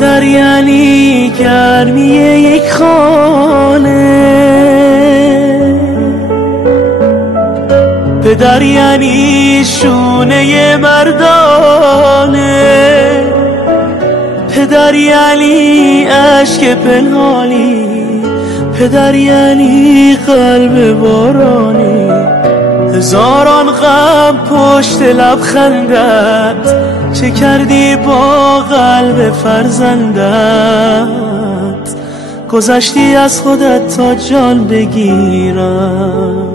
پدر یعنی گرمی یک خانه، پدر یعنی شونه مردانه، پدر یعنی اشک پنهانی، پدر یعنی قلب بارانی. هزاران غم پشت لبخندت، چه کردی با قلب فرزندت؟ گذشتی از خودت تا جان بگیرم،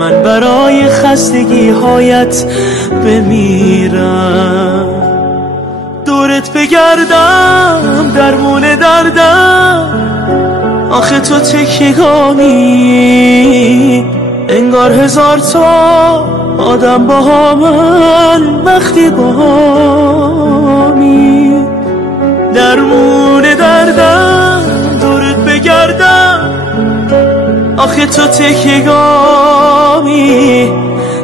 من برای خستگی هایت بمیرم. دورت بگردم درمون دردم، آخه تو تکیگامی، انگار هزار تا آدم با من وقتی با همی. درمون دردم دورت بگردم، آخه تو تکیگامی،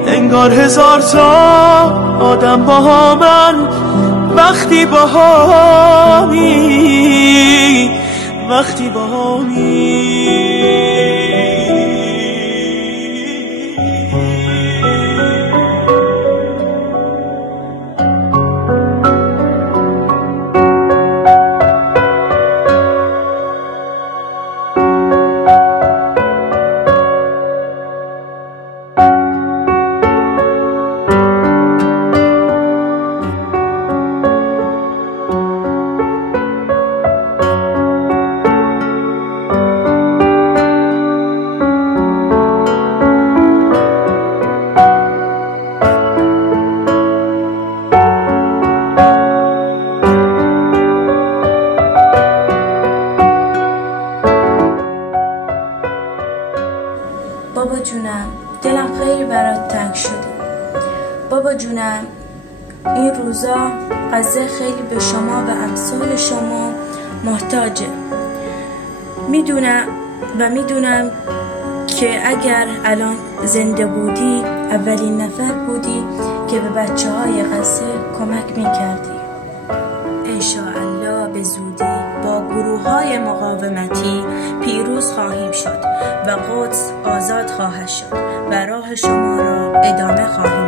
انگار هزار تا آدم با من وقتی با همی، وقتی با همی. بابا جونم، دلم خیلی برات تنگ شده. بابا جونم، این روزا قضیه خیلی به شما و امثال شما محتاجه. میدونم که اگر الان زنده بودی اولین نفر بودی که به بچه‌های غزه کمک میکردی. انشاءالله به زودی با گروه‌های مقاومتی پیروز خواهیم شد و قدس آزاد خواهد شد و راه شما را ادامه خواهیم